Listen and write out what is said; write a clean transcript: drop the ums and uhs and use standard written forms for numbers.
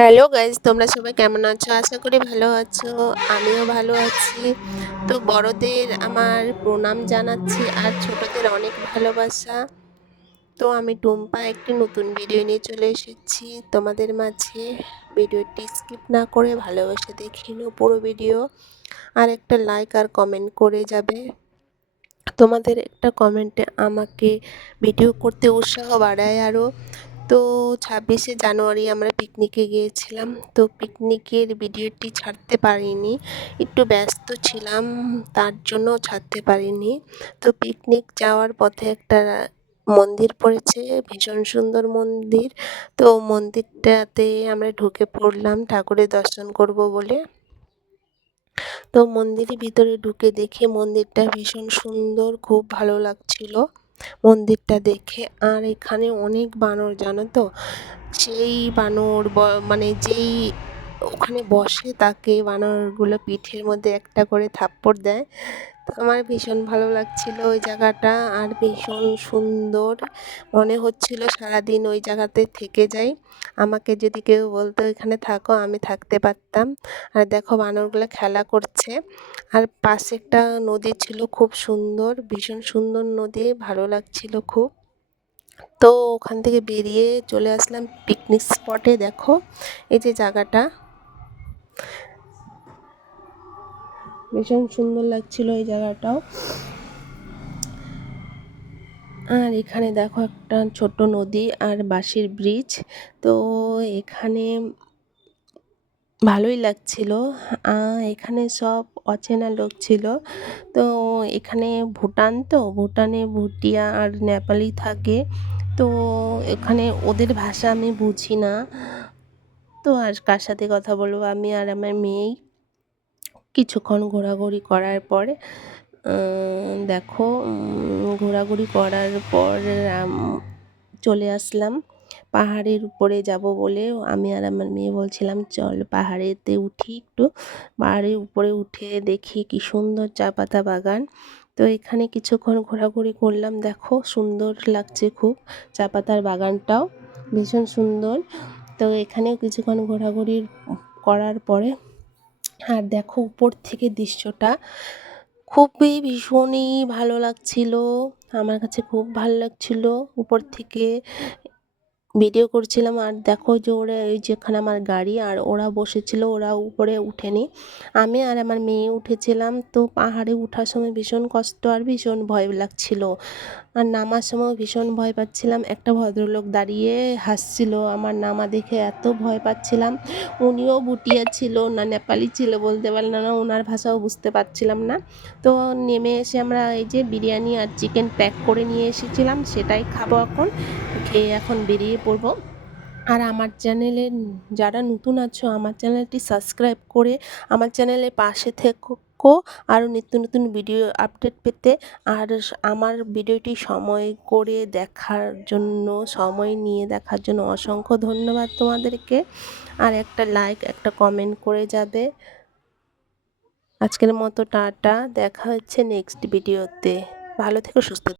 Hello guys, তোমরা সবাই কেমন আছো? আশা করি ভালো আছো। আমিও ভালো আছি। তো বড়দের আমার প্রণাম জানাচ্ছি আর ছোটদের অনেক ভালোবাসা। তো আমি টুম্পা একটি নতুন ভিডিও নিয়ে চলে এসেছি তোমাদের মাঝে। ভিডিওটি স্কিপ না করে ভালোবেসে দেখে নিও পুরো ভিডিও, আর একটা লাইক আর কমেন্ট করে যাবে। তোমাদের একটা কমেন্টে আমাকে ভিডিও করতে উৎসাহ বাড়ায় আরও। তো 26শে জানুয়ারি আমরা পিকনিকে গিয়েছিলাম। তো পিকনিকের ভিডিওটি ছাড়তে পারিনি, একটু ব্যস্ত ছিলাম, তার জন্য ছাড়তে পারিনি। তো পিকনিক যাওয়ার পথে একটা মন্দির পড়েছে, ভীষণ সুন্দর মন্দির। তো মন্দিরটাতে আমরা ঢুকে পড়লাম ঠাকুরের দর্শন করব বলে। তো মন্দিরের ভিতরে ঢুকে দেখে মন্দিরটা ভীষণ সুন্দর, খুব ভালো লাগছিল মন্দিরটা দেখে। আর এখানে অনেক বানর, জানো তো, সেই বানর মানে যেই ওখানে বসে তাকে বানরগুলো পিঠের মধ্যে একটা করে থাপ্পড় দেয়। তো আমার ভীষণ ভালো লাগছিল ওই জায়গাটা, আর ভীষণ সুন্দর মনে হচ্ছিল সারাদিন ওই জায়গাতে থেকে যাই। আমাকে যদি কেউ বলতো এখানে থাকো, আমি থাকতে পারতাম। আর দেখো বানরগুলো খেলা করছে, আর পাশে একটা নদী ছিল, খুব সুন্দর, ভীষণ সুন্দর নদী, ভালো লাগছিল খুব। তো ওখান থেকে বেরিয়ে চলে আসলাম পিকনিক স্পটে। দেখো এই যে জায়গাটা, ভীষণ সুন্দর লাগছিল এই জায়গাটাও। আর এখানে দেখো একটা ছোট্ট নদী আর বাঁশের ব্রিজ। তো এখানে ভালোই লাগছিল। এখানে সব অচেনা লোক ছিল। তো এখানে ভুটান, তো ভুটানে ভুটিয়া আর নেপালি থাকে। তো এখানে ওদের ভাষা আমি বুঝি না, তো আর কার সাথে কথা বলবো, আমি আর আমার মেয়েই। কিছুক্ষণ ঘোরাঘুরি করার পরে দেখো ঘোরাঘুরি করার পর চলে আসলাম পাহাড়ের উপরে যাব বলে। আমি আর আমার মেয়ে বলছিলাম চল পাহাড়েতে উঠি একটু। পাহাড়ের উপরে উঠে দেখি কি সুন্দর চা পাতা বাগান। তো এখানে কিছুক্ষণ ঘোরাঘুরি করলাম, দেখো সুন্দর লাগছে খুব, চা পাতার বাগানটাও ভীষণ সুন্দর। তো এখানেও কিছুক্ষণ ঘোরাঘুরি করার পরে, আর দেখো উপর থেকে দৃশ্যটা খুবই ভীষণই ভালো লাগছিল, আমার কাছে খুব ভালো লাগছিল উপর থেকে ভিডিও করছিলাম। আর দেখো যে ওরা, এই যেখানে আমার গাড়ি আর ওরা বসেছিল, ওরা উপরে উঠেনি, আমি আর আমার মেয়ে উঠেছিলাম। তো পাহাড়ে ওঠার সময় ভীষণ কষ্ট আর ভীষণ ভয় লাগছিল, আর নামার সময় ভীষণ ভয় পাচ্ছিলাম। একটা ভদ্রলোক দাঁড়িয়ে হাসছিল আমার নামা দেখে, এত ভয় পাচ্ছিলাম। উনিও ভুটিয়া ছিল না নেপালি ছিল বলতে পারলাম না, ওনার ভাষাও বুঝতে পারছিলাম না। তো নেমে এসে আমরা এই যে বিরিয়ানি আর চিকেন প্যাক করে নিয়ে এসেছিলাম, সেটাই খাবো এখন, খেয়ে এখন বেরিয়ে পড়বো। আর আমার চ্যানেলে যারা নতুন আছো, আমার চ্যানেলটি সাবস্ক্রাইব করে আমার চ্যানেলের পাশে থেকো আরও নিত্য নতুন ভিডিও আপডেট পেতে। আর আমার ভিডিওটি সময় করে দেখার জন্য, সময় নিয়ে দেখার জন্য অসংখ্য ধন্যবাদ তোমাদেরকে। আর একটা লাইক, একটা কমেন্ট করে যাবে। আজকের মতো টাটা, দেখা হচ্ছে নেক্সট ভিডিওতে। ভালো থেকো, সুস্থ থেকো।